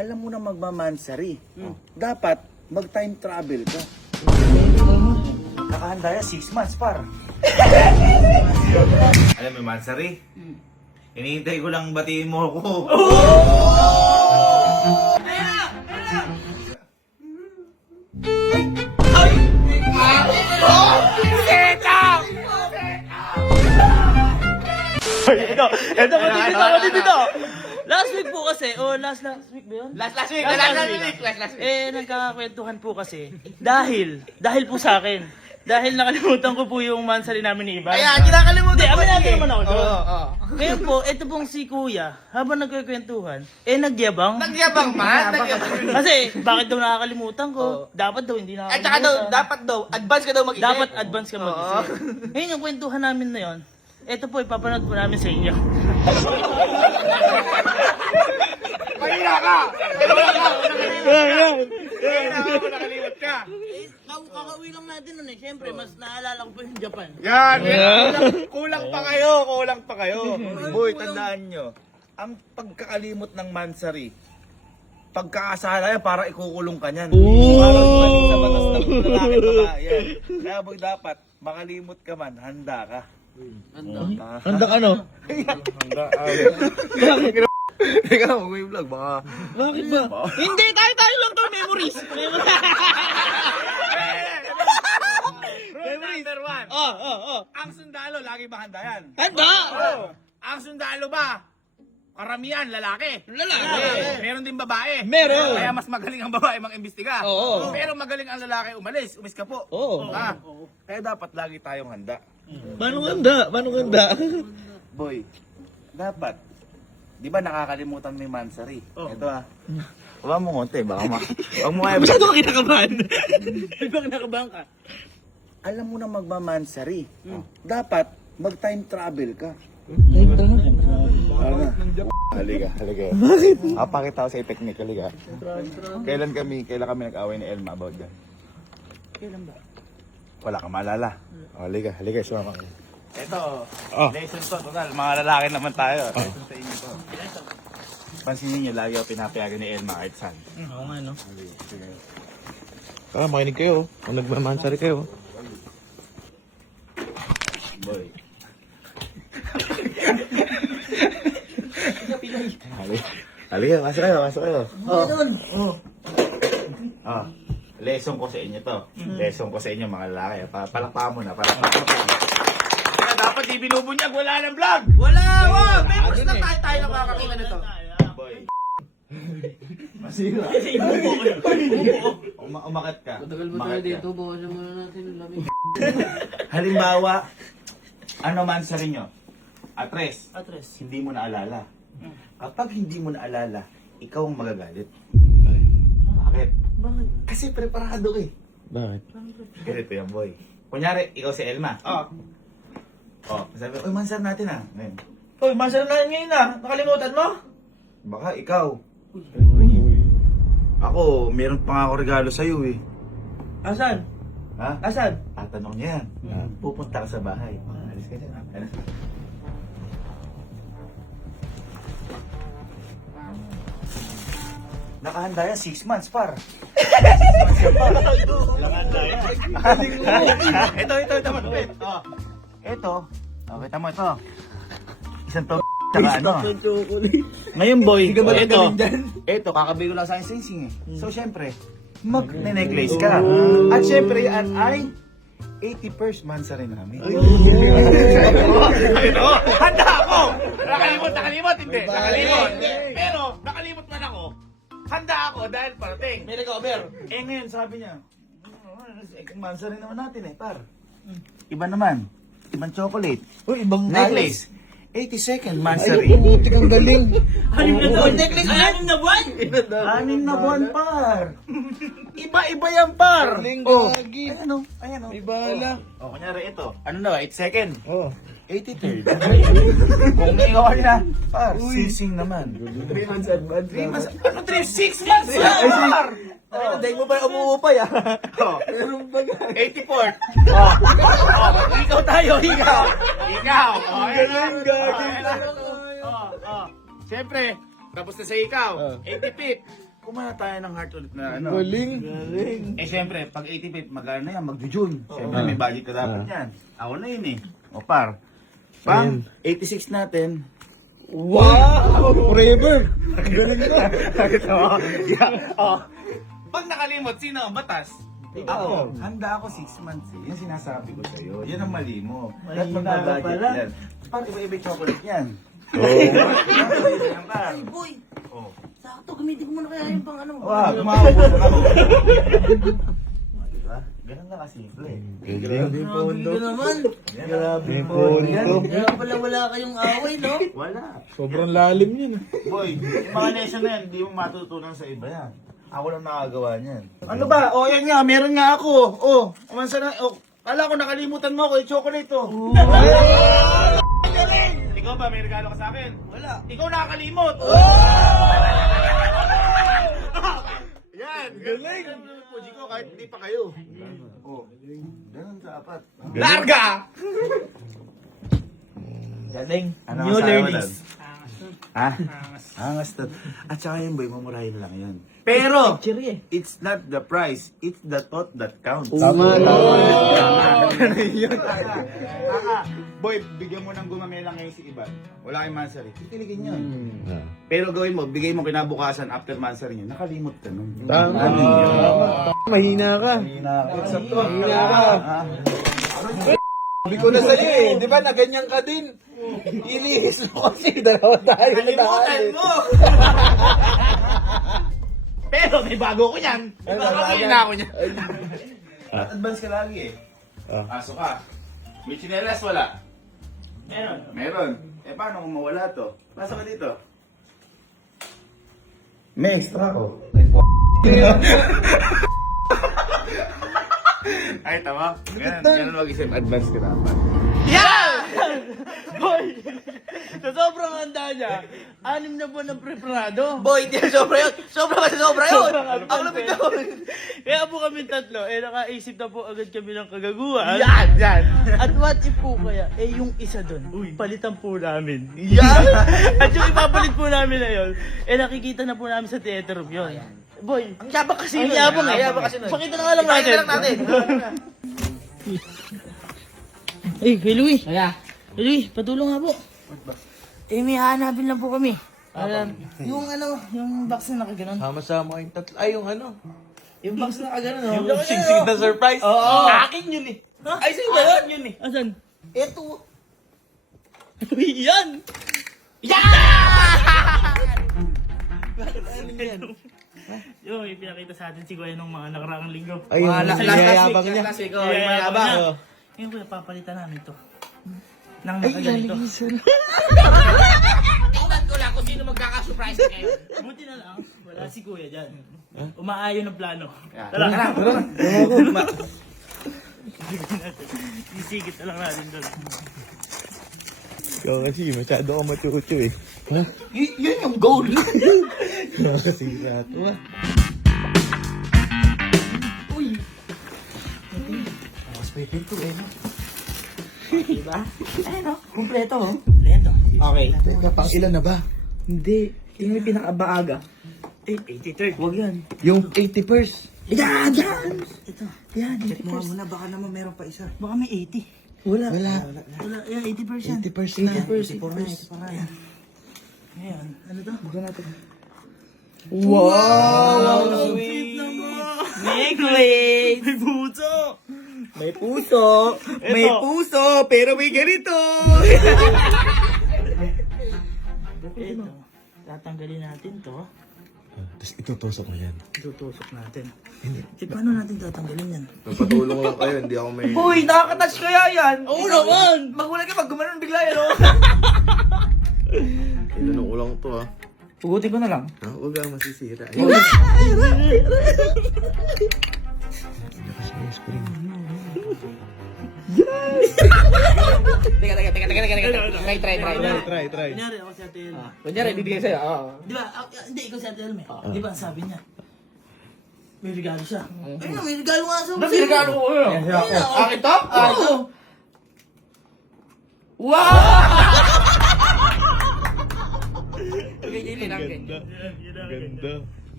alam mo na magmamansari. Dapat mag-time travel ka. Nakahanda yan, 6 months, par. Alam mo, Mansari? Hinihintay ko lang batiin mo ako. Ito, dito. Last week po kasi, last week ba yun? Last week. Nagkakakwentuhan po kasi, dahil po sa akin, dahil nakalimutan ko po yung mansari namin ni Ivan. Kaya, kinakalimutan Hindi, ko. aminado naman ako doon. Oo. Ngayon po, ito pong si Kuya, habang nagkakwentuhan, nagyabang. Nagyabang man. Kasi, bakit daw nakakalimutan ko? Dapat daw, hindi At nakakalimutan. saka daw, advance ka daw mag-isip. Dapat advance ka mag-isip. Ngayon, yung kwentuhan namin na yun, ito po, ipapanood po namin sa inyo. Mahina ka! Nakalimot ka! Kakauwi lang natin nun eh. Siyempre, mas naalala ko po yung Japan. Yan! Kulang pa kayo. Boy, tandaan nyo, ang pagkakalimot ng Mansari, pagkakasala yan, para ikukulong ka niyan. Parang ibalik sa batas ng lalaki babae. Kaya boy, dapat, makalimot ka man, handa ka. Handa ka no? Teka lang, mag-may vlog, baka... Bakit ba? Hindi, tayo lang to, memories. Number 1. Oh. Ang sundalo, lagi ba handa yan? Handa! Ang sundalo ba? Karamihan, lalaki. Lalaki. Meron din babae. Meron. Kaya mas magaling ang babae mag-imbestiga. Oo. Pero magaling ang lalaki umalis ka po. Oo. Kaya dapat lagi tayong handa. Paano handa? Boy, dapat, di ba nakakalimutan mo yung Mansari? Ito Huwag mo konti, baka huwag mo kaya... Masyado ka kinakabahan. Ibang kinakabahan ka. Alam mo na magmamansari. Dapat, mag-time travel ka. Halika. Bakit? Pakita ko sa technique, halika. Kailan kami nag-away ni Elma about that? Kailan ba? Wala kang maalala. Halika, sumama ka. Ito, lesson to, total, mga lalaki naman tayo. Lesson sa inyo to. Pansinin niyo, lagi ako pinapayagan ni Elma kahit saan. Oo nga, no? Makinig kayo. Kung nagmamansari kayo. Boy. Halika, masok kayo. Lesson ko sa inyo to. Lesson ko sa inyo mga lalaki. Palakpakan mo na, palakpakan mo. Kaya dapat di binubunyag, wala ng vlog! Wala! Memories na tayo nakakakita nito. Boy. Masira. Umakat ka. Matagal ba tayo dito? Bawasan muna natin yung lamig. Halimbawa, ano man sa rin nyo? Atres. Atres. Hindi mo naalala. Kapag hindi mo naalala, ikaw ang magagalit. Bakit? Kasi preparado eh. Bakit? Ganito yan, boy. Kunyari, ikaw si Elma. Sabi, uy, mansar natin ngayon. Uy, masarap na ngayon na. Nakalimutan mo? Baka ikaw. Ako, meron pa nga ako regalo sa'yo eh. Asan? Ha? Asan? Tatanong niya yan. Pupunta ka sa bahay. Alis ka dyan. Alis. Nakahanda yan, 6 months, par. 6 months yan, par. Nakahanda yan. Ito, malupit. Ito. Kita mo ito. Isang to. Tsaka ano. Ngayon, boy, ito, kakabili ko lang sa akin sing eh. So, syempre, mag-necklace ka. At syempre, yan ay 81st Mansari namin. Handa ako! Nakalimot, hindi. Nakalimot. Pero, nakalimot man ako. Handa ako dahil parating. May recover. Ngayon, sabi niya, Mansari naman natin par. Iba naman. Ibang chocolate. Uy, ibang Necklace. 82nd Mansari. Putik ang galing. Anim na buwan. Necklace, anim na buwan. 6 na buwan, par. Iba-iba yan, par. Galing, Oh, gagi. ayan o. May bala. Kunyari ito. Ano na, 8 second. Oh. 83rd. Kung may ikaw na, par, sising naman. 3 months advance. 3 months, ano 6 months na, par. Dahil mo pa umuupay Meron ba 84th. Ikaw tayo, ikaw. Galing, gagi. Siyempre, tapos na sa ikaw. 85th. kumaya tayo ng heart ulit na ano. Galing. Eh syempre, pag 85, magkano na yan, mag-June. Syempre, may budget ka dapat yan. Ako na yun eh. O par. Pang 86 natin. Wow! Forever! Galing ka. Pag nakalimot, sino ang batas? Ako, handa ako 6 months eh. Yung sinasabi ko sa'yo. Yan ang mali mo. Dapat magbabudget yan. Par, iba-iba yung chocolate yan. Yan, par. Ay, boy! Oh. Sakto, gamitin ko muna kaya yung pang ano. Wag, umawag na ako. Diba? Ganun lang kasimple. Galing. Grabe ka naman. Grabe Yung pondo. Kaya pala wala kayong away, no? Wala. Sobrang lalim yun. Boy, yung mga lesson na yan, hindi mo matutunan sa iba yan. Ako lang nakagawa niyan. Ano ba? O, yan nga, meron nga ako. O, umansa na. O, kala ko nakalimutan mo ako, yung chocolate to. Ikaw ba, may regalo ka sa akin? Wala. Ikaw nakakalimot! Yan, galing. Puji ko kahit hindi pa kayo. O, ganun dapat. Larga! Galing. Ano New masabi mo learnings. doon? Ha? Angas to. At saka yun boy, mamurahin lang yun. Pero, it's not the price, it's the thought that counts. Tama. Yun. Boy, bigyan mo ng gumamela ngayon si Iban. Wala kayong mansari. Titigilin yun. Pero gawin mo, bigay mo kinabukasan after mansari niyo. Nakalimot ka nun. Tama. Ano yun? Mahina ka. Mahina ka. Mahina ka. Sabi ko na sa'yo eh. Di ba na ganyan ka din? Inihis mo kasi. Dalawa tayo. Kalimutan mo! Pero may bago ko niyan. May bago na ako niyan. Advance ka lagi eh. Pasok ka. May chinelas wala? Meron. Meron. Eh paano kung mawala to? Pasok ka dito. May extra ko. Ay, tama. Ganun mag-isip. Advance ka dapat. Boy! Sa sobrang handa niya, 6 na buwan ng preparado. Boy, hindi sobra yun. Sobra kasi sobra yun. Sobrang Ang lapit yun. Kaya po kami tatlo, nakaisip na po agad kami ng kagaguhan. Yan! At what if po kaya, yung isa doon, palitan po namin. Yan! At yung ipapalit po namin na yun, nakikita na po namin sa theater room yun. Boy, Ang yabang kasi ang nun. yabang Ang eh. yabang kasi nun. Pakita na nga lang natin. Pakita lang natin. Eh, kay Louie. Kaya, Kay Louie, patulong nga po. May hahanapin lang po kami. Yung yung box na nakaganon. Sama-sama kayong tatlo. Ay, yung ano? Yung box na nakaganon, Yung singsing na surprise. Oo. Akin yun eh. Ay, sa'yo ba yun? Yun eh. Asan? eto. Uy, yan! Yung may pinakita sa atin si Kuya nung mga nakaraang linggo. Ay, yung yayabang niya. Last week, oh, Yung yung yayabang mayabang. niya. Ngayon Kuya, papalitan namin to. Nang nakaganito. Tingnan ko lang kung sino magkaka-surprise kayo. Buti na lang, wala si Kuya dyan. Umaayon ng plano. Tara, Isigit na lang natin doon. Ikaw kasi, masyado ka machucho eh. Yun yung goal. Nakasira to ah. Diba? Ayun o, kumpleto o. Leto. Okay. Teka, pang ilan na ba? Hindi. Yung may pinakabaaga. 83rd. Huwag yan. Yung 81st. Yan! Yan! Ito. Yan, Check mo nga muna, baka naman meron pa isa. Baka may 80. Wala. Wala. Wala, yan, 80%. 80% na. 84 na. Ayan, ano to? Buksan natin. Wow! Sweet naman! Necklace! May puso! May puso! May Ito. puso! Pero may ganito! Ito. Tatanggalin natin to. Tapos itutusok mo yan. Tutusok natin. Eh, paano natin tatanggalin yan? Napatulong lang kayo, hindi ako may... Uy, nakaka-touch kaya yan! Oo naman! Magulat ka pag gumanon bigla yan, o! Tinanong ko lang to ah. Pugutin ko na lang. Ah, huwag kang masisira. Teka. Try. Kunyari ako si Ate Elma. Kunyari, bibigyan sa'yo. Oo. Di ba? Hindi, ikaw si Ate Elma. Di ba, sabi niya, may regalo siya. Ayun, may regalo nga sa Ba't regalo ko yun? Akin to? Oo. Ganda. Ganda.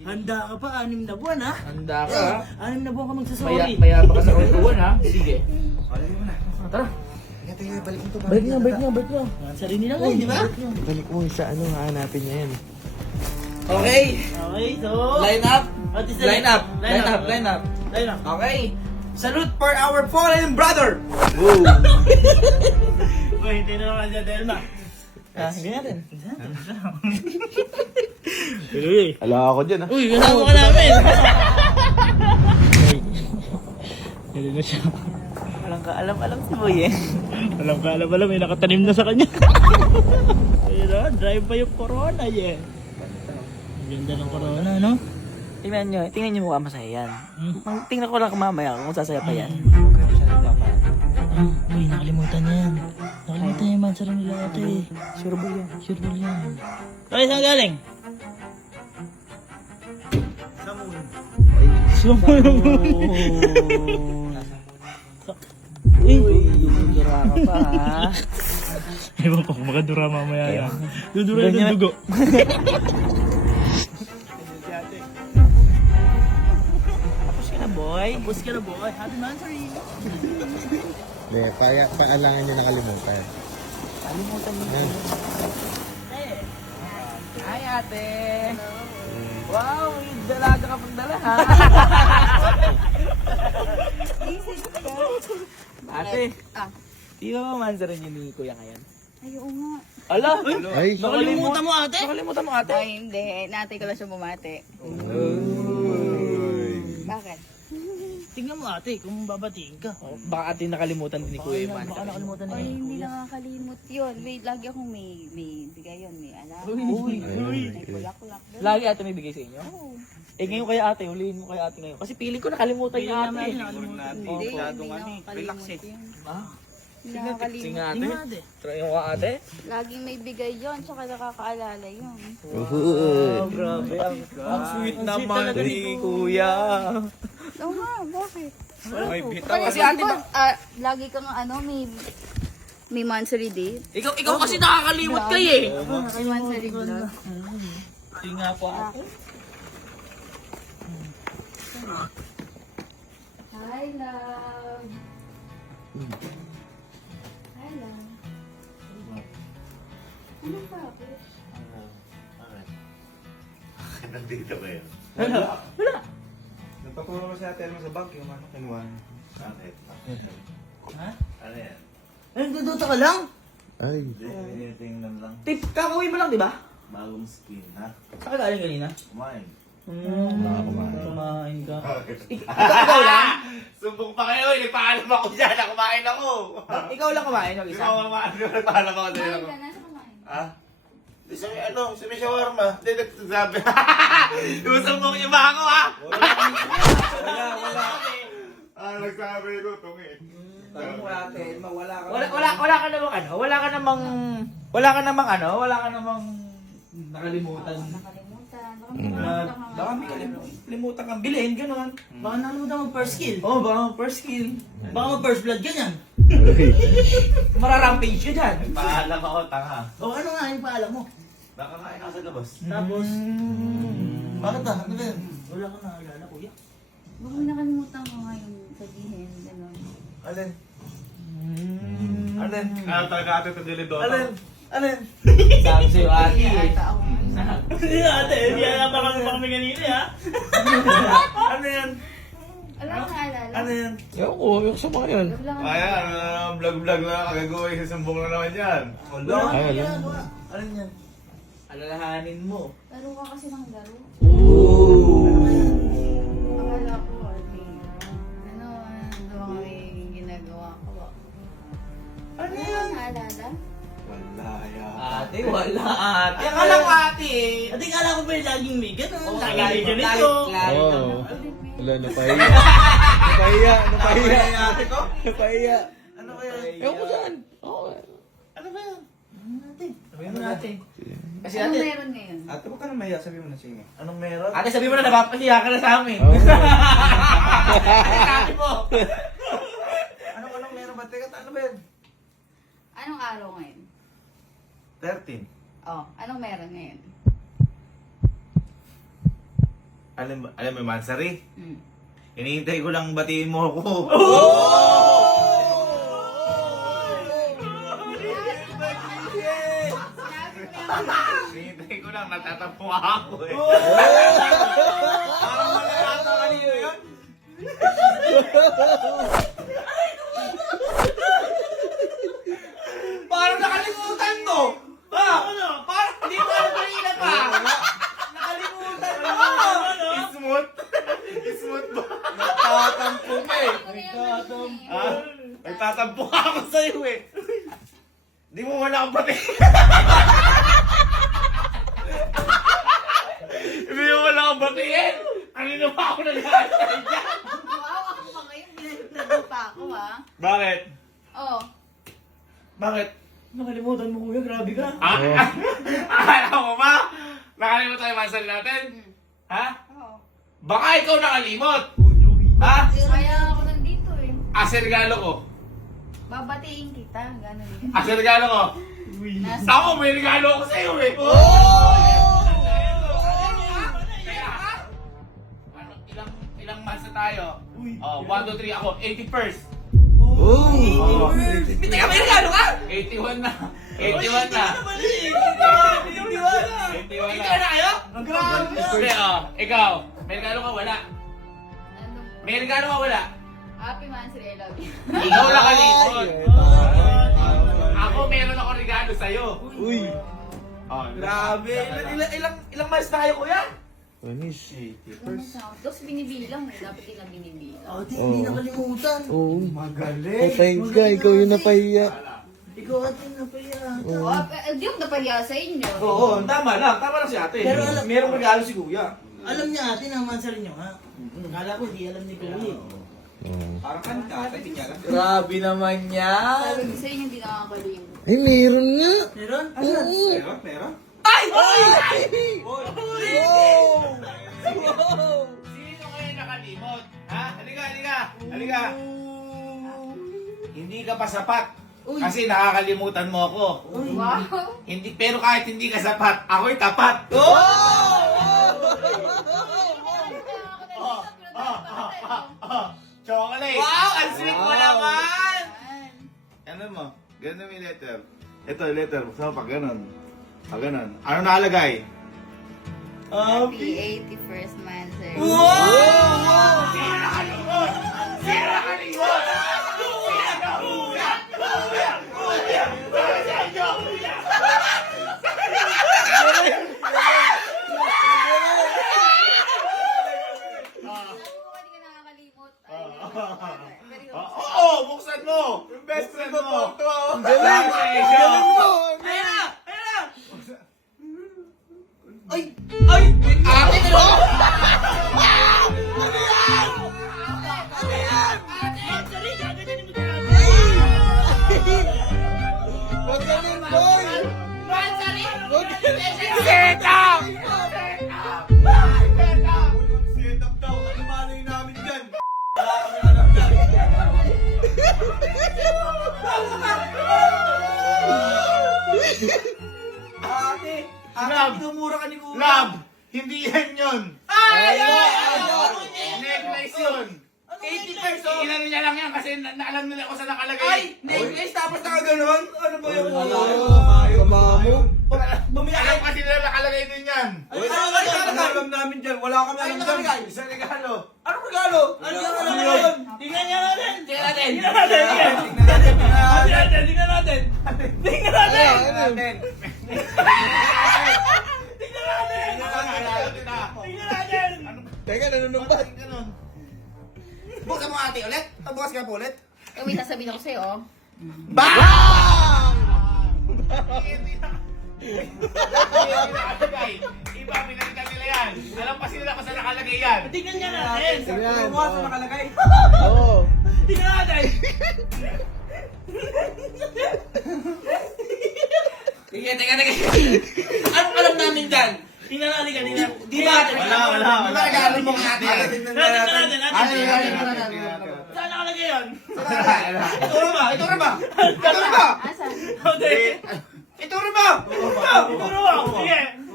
Handa ka pa, 6 na buwan ha? Handa ka ha? 6 na buwan ka magsasorry. Maya pa ka sa kwentuhan ha? Sige. Balik mo na. Tara. Balik mo to. Balik niya. Ang sarili lang eh, di ba? Balik mo sa ano, hanapin niya yan. Okay. Okay, so... Line up. What is Line up. Line up. Line up. Line up. Okay. Salute for our fallen brother. Uy, hindi na naman dyan, Delma. Sige natin. Uy, Ala ako dyan ah. uy, kasama ka namin. Hindi na siya. Walang kaalam-alam si Boy eh. Alam ka, alam, may nakatanim na sa kanya. Ayun na, drive pa yung corona, yeah. Ang ganda ng corona, no? Tingnan nyo mukha masaya yan. Tingnan ko lang mamaya kung sasaya pa yan. Uy, nakalimutan niya yan. Nakalimutan niya yung mansara nila ate. Sure ba yan? Sure ball yan. Okay, saan galing? Sa moon. Uy, Dura ka pa ha. ewan ko kung makadura mamaya yan. Dudura yun ng dugo. Tapos ka na boy. Tapos ka na boy. Happy Mansari. Hindi, paalangan niya nakalimutan. Kalimutan mo. Hi ate. Wow, may dalaga ka pang dala ha. Ate, di ba mamansaran yun ni Kuya ngayon? Ay, oo nga. Ala! Ay, Nakalimutan mo ate? Nakalimutan mo ate? Ay, hindi. Natay ko lang siya bumati. Bakit? Tingnan mo ate, kung babatiin ka. Oh, baka ate nakalimutan din ni Kuya yung Baka mansara. nakalimutan na Ay, yun. hindi nakakalimot yun. Wait, lagi akong may bigay yun. May alam. Uy, May kulak-kulak. doon. lagi ate may bigay sa inyo? Oo. Eh ngayon kaya ate, huliin mo kaya ate ngayon. Kasi piling ko nakalimutan niya ate. Hindi, hindi nakakalimot yun. Ah, Hindi sige nakakalimot. ate. Tingnan ate. Try mo ka ate. Laging may bigay yun, tsaka nakakaalala yun. Oh, grabe. Ang sweet naman ni Kuya. Oo nga, bakit? May Kasi ate, lagi kang may monthly date. Ikaw kasi nakakalimot kayo eh. May monthly vlog. Hindi nga po ate. Hi, love. Hi, love. Ano pa? Nandito ba yun? Wala. Nagpapuro ko si ate mo sa bag yung ano, kinuha. Bakit? Ha? Ano yan? Ay, nagduduto ka lang? Ay, Tingnan lang. Tip, kakawin mo lang di ba? Bagong skin, ha? Saan ka galing kanina? Kumain. Kumain ka. Ikaw lang? Sumbong pa kayo, nagpaalam ako dyan, kumain ako. Ikaw lang kumain yung Di isa? ba kumain, nagpaalam ako dyan. Kumain ka na, kumain. Ha? Di sa may shawarma. Di nagsasabi. Susumbong niyo ba ako, ha? wala. Nagsabi ko, tungin. Tanong mo ate, mawala ka. Wala ka namang ano? Wala ka namang nakalimutan. Nakalimutan. Baka Baka may kalimutan kang bilhin, gano'n. Baka nalimutan mo first kill. Oh, baka first kill. Baka mo first blood ganyan. Mararampage ka dyan. Paalam ako, tanga. O ano nga yung paalam mo? Nakakain ako sa labas. Tapos, Bakit ah? Ano ba yun? wala ka naalala kuya. Baka may nakalimutan ko ngayon sabihin. Ganun. Alin? Alin? Ano talaga ate ito dilidoto? Alin? Alin? Sabi sa'yo, ate. Hindi ate, hindi alam pa kami kanina ha. Ano yan? Alam mo naalala? Ano yan? Yung sa mga yan. Wala ka Kaya, vlog-vlog na kagagawin, susumbong na naman yan. Wala. Ay, wala. Alin yan? Alalahanin mo. Laro ka kasi ng laro. Ano yan? Akala ko, ano kami ginagawa ko. Ano Ano yan? naalala? Wala yan. Ate, wala ate. Akala ko ate. Ate, kala ko ba yung laging may ganun? Oh, Laging may ganito. lagi Oo. ganun. Wala, napahiya. Napahiya. Ate ko? Napahiya. Ano kaya? Ewan ko saan. Oo. Ano ba yan? Sabihin mo na ate. Kasi Ano ate, meron ngayon? Ate, huwag ka na mahiya. Sabi mo na sige. Anong meron? ate sabi mo na napapahiya ka na sa amin. Oo. Sabi mo. Anong meron ba? Teka, ano ba yan? Anong araw ngayon? 13. Oh, anong meron ngayon? Alam mo, Mansari? Hinihintay ko lang batiin mo ako. Hinihintay ko lang, natatampo ako eh. Parang malalato kanina yun. Parang nakalimutan mo. Ha? Parang hindi mo alam kanina pa. Nakalimutan mo. Smooth? Smooth ba? Nagtatampo ka eh. Ha? Nagtatampo ako sa'yo eh. Di mo wala akong batiin. Hindi mo wala akong batiin. Kanino pa ako nag-aantay dyan? Wow, ako pa ngayon. Binaliktad pa ako, ha? Bakit? Oh. Bakit? Nakalimutan mo kuya, grabe ka. Akala mo ba? Nakalimutan yung mansal natin? Ha? Oo. Baka ikaw nakalimot. Ha? Kaya ako nandito eh. Asa regalo ko? Babatiin kita, gano'n yun. Asa regalo ko? Nasa... Ako, may regalo ako sa'yo eh. Ano, ilang months na tayo? Oh, 1, 2, 3 ako. 81st. Teka, may regalo ka? 81 na. 81 na. 81 na. na kayo? Hindi, oh. Ikaw, may regalo ka wala. Ano? May regalo ka wala. Happy Mansari, I love you. Ikaw nakalimot. Ako, meron ako regalo sa'yo. Uy. Oh, Grabe. Ilang months na kayo, kuya? Tapos binibilang eh. Dapat din na binibilang. Hindi nakalimutan. Oo. Magaling. Oh, thanks ka. Ikaw yung napahiya. Ikaw atin na pa yan. Di ako napahiya sa inyo. Oo, tama lang. Tama lang si ate. Pero alam- Merong regalo si kuya. Alam niya ate naman sa rinyo ha. Kala ko di alam ni Kuya. Parang kanta. Tayo niya lang. Grabe naman yan. Sabi ko sa inyo, hindi nakakalimot. Ay, meron nga. Meron? Oo. Meron? Sino kayo nakalimot? Ha? Halika. Hindi ka pa sapat. Kasi nakakalimutan mo ako. Wow! Hindi, pero kahit hindi ka sapat, ako'y tapat. Chocolate. Wow! Ang sweet mo naman! Ano mo? Ganun mo yung letter. Ito yung letter. Buksan mo pag ganun. Pag ganun. Ano nakalagay? Happy 81st Mansari. Sino nakalimot? Sino nakalimot? Kuya! Para sa inyo! Alam mo ba, hindi ka nakakalimot? Very good. Oo! Buksan mo! Yung best friend mo! Galing. Galing mo. Ayun na! Ayun na! Ay! Ay! Akin na! Magaling, boy. Mansari! Set up! Set up daw. Ano malay namin dyan? Ate! Love. Pinumura ka ni kuya. Love! Hindi yan yun! Ay! Necklace yun! 80 pesos! Inano niya lang yan kasi naalam nila kung saan Ay! nakalagay. Necklace tapos nakaganon? Ano ba yung Kamamo. Bumiyay! Alam kasi nila nakalagay din yan. Ano alam namin dyan? Wala kami alam dyan. Isang regalo. Anong regalo? Ano yung alam yun? Tingnan niya natin. Tingnan natin. Tingnan natin. Tingnan natin. Tingnan natin. natin. Tingnan natin. Naalala kita. Tingnan natin. Teka, nanunumbat. Ganun. Bukas mo ate ulit? Bukas ka po ulit? Wait, sasabihin ako sa'yo, oh. Nakalagay. Iba, pinalitan nila yan. Alam pa sila kung saan nakalagay yan. Tingnan niya natin. Yan. Bukas na nakalagay. Oo. Tingnan natin. Teka. Anong alam namin dyan? Tingnan natin kanina. Di ba? Wala. Di ba regalo mo nga ate? Tingnan natin. Saan nakalagay yun? Ito rin ba? Asan? Okay. Ito rin ba? Ito na. Sige.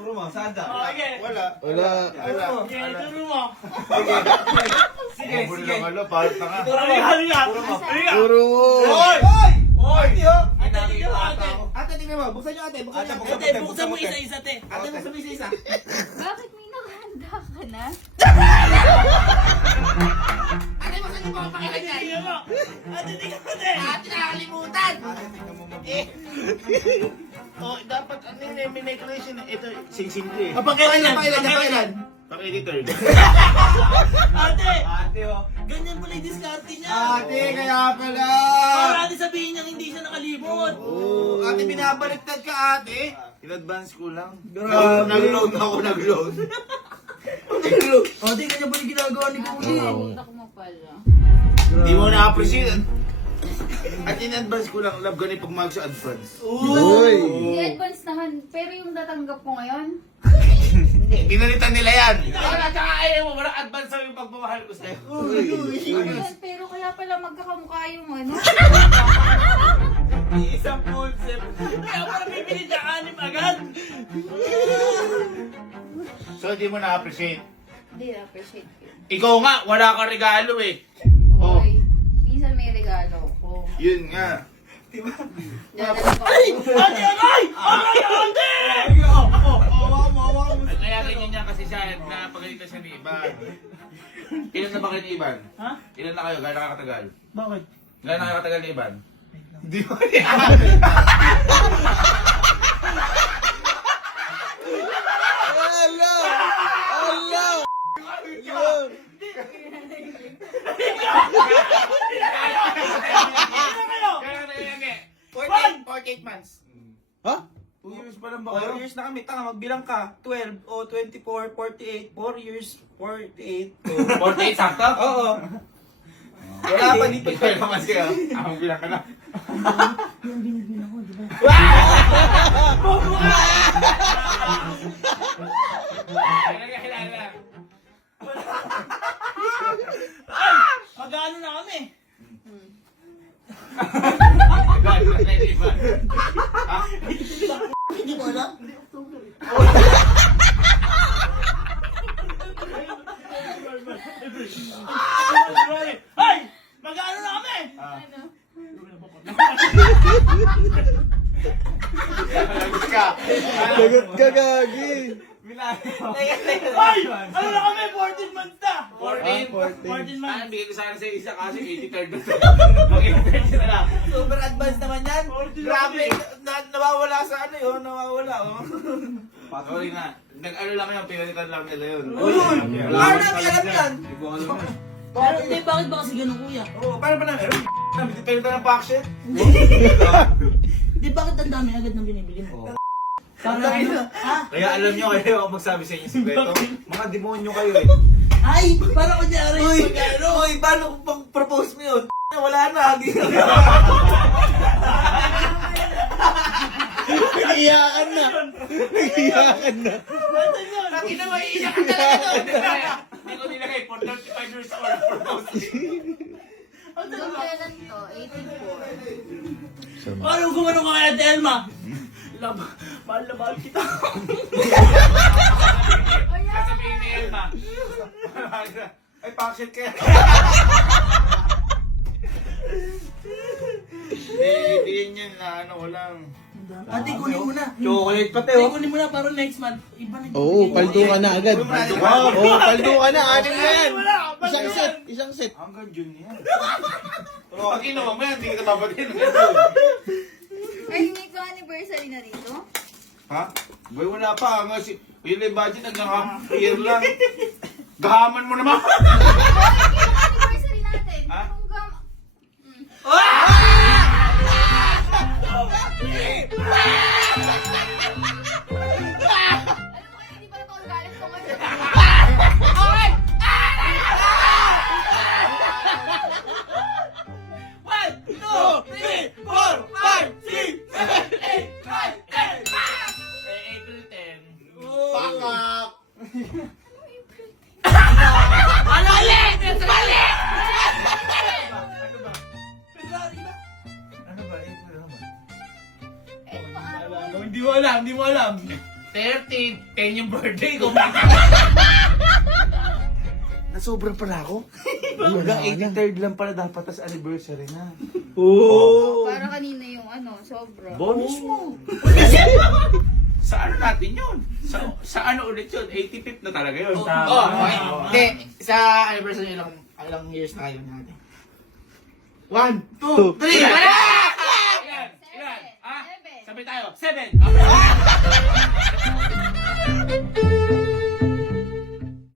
Turo mo, saan daw? Okay. Wala. Wala. Wala. Okay, turo mo. Sige, sige. Malo, palit na nga. Halika. Halika. Turo mo. Hoy! Oy! Ate, tingnan mo, ate. Ate, tingnan mo. Buksan nyo, ate. Buksan nyo. Ate, buksan mo isa-isa, te. Ate, buksan mo isa-isa. Bakit may nakahanda ka na? Ate, buksan nyo mga pakita niyan. Tingnan mo. Ate, tingnan mo, te. Ate, nakakalimutan. Oh, dapat ano yun eh, may decoration. Ito, sing-sing ko eh. Pakilan yan. Pakailan, pakailan. Pang-editor. Ate, Ate, oh. ganyan pala yung diskarte niya. Ate, kaya pala. Para ate sabihin niya hindi siya nakalimot. Oh, ate, binabaliktad ka, ate. In-advance ko lang. Grabe. Nag-loan ako, nag-loan. Ate, ganyan pala yung ginagawa ni Kuya. Utak mo pala. Di mo na-appreciate. At in-advance ko lang, love ganun pag mag sa advance. Uy. I-advance naman, pero yung natanggap ko ngayon, Pinalitan nila yan. Wala, tsaka ayaw mo. Walang advance sa yung pagmamahal ko sa'yo. ayun, pero kaya pala magkakamukha yung ano. Isang concept. Kaya pala bibili niya anim agad. So, di mo na-appreciate. Hindi, appreciate ko. Ikaw nga, wala kang regalo eh. Oh. Okay, minsan may regalo ko. Yun nga. Dadala ko. Ate, aray! Aray, ate! Kaya ganyan niya kasi siya, napagalitan siya ni Ivan. Ilan na ba kayo ni Ivan? Ha? Ilan na kayo? Gano'n kakatagal? Bakit? Gano'n na kakatagal ni Ivan? Di ba niya? Ala! Ala! Yun. Gano'n na yan eh. 48 months. Ha? 2 years pa lang ba 4 kayo? years na kami. Tanga, magbilang ka. 12 o 24, 48. 4 years, 48. 48 sakto? Oo. Wala pa dito. Ikaw naman siya. Akong bilang ka na. Kilala. Magano na kami? Hindi mo alam? Ay! Magano na kami? Lagot ka, gagi. Ay! Ano na kami? 14 months na! 14. 14 months. Bigay ko sana sa isa kasi 83rd na to. Mag-83rd na lang. Super advanced naman yan. Grabe. Nawawala sa ano yun. Nawawala. Oh. Sorry nga. Nag-ano lang yun, pinalitan lang nila yun. Paano namin alam yan? Pero hindi, bakit ba kasi ganun, kuya? Oo, paano ba namin? Pinalitan ng packshit? Hindi, bakit ang dami agad nang binibili mo? Para ano? Ha? Kaya alam nyo, kaya ako magsabi sa inyo sikreto. Mga demonyo kayo eh. Ay! Para kunyari Uy, yung magano. uy, paano kung pag-propose mo yun? Wala na. Iyakan na. Iyakan na. Nakina maiiyak ka talaga doon. Hindi ko nilagay for 35 years old propose. Hanggang kailan to? 84. Paano gumano ka kaya, Telma? Mahal na mahal kita. Sasabihin ni Elma. Ay, packshit kaya. Hindi yan na ano, walang... Ate, kunin mo na. Chocolate pati Ate, kunin mo na para next month. Iba na. Oo, paldo ka na agad. Oo, paldo ka na. Anim na yan. Wala, Isang set. Isang set. Hanggang June yan. Pag inuwa mo yan, hindi kita babatin. Ay, may ka-anniversary na rito? Ha? Boy, wala pa. Yun yung budget hanggang year lang. Gahaman mo naman. Anniversary natin. Ha? Anong gam... Alam mo kayo, hindi pa na ito ang galit ko ngayon. April 10. Pakak. Ano ba? April ano ba? Eto ang araw. Hindi mo alam, hindi mo alam. 30, 10 yung birthday ko. Nasobrang pala ako. Hanggang 83rd lang pala dapat, tas anniversary na. Para kanina yung ano, sobra. Bonus mo. Sa ano natin yun? Sa ano ulit yun? 85th na talaga yun. Okay. Hindi, sa anniversary ilang years na kayo natin. 1, 2, 3! Wala! Ilan? Ilan? Ah? Sabay tayo. 7!